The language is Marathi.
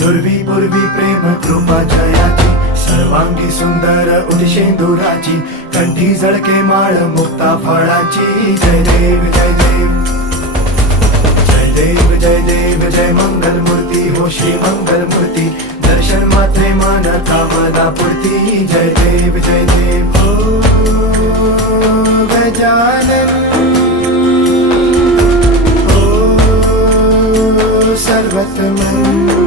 नुरवी पूर्वी प्रेम कृपा जयाची सर्वांगी सुंदर उदिशेंदुराची कंठी झळके माळ मुक्ता फळाची जय देव जय देव जय देव जय देव जय मंगल मूर्ती हो श्री मंगल मूर्ती दर्शन मात्रे मान कामना पूर्ती जय देव हो गजानन हो सर्वतमन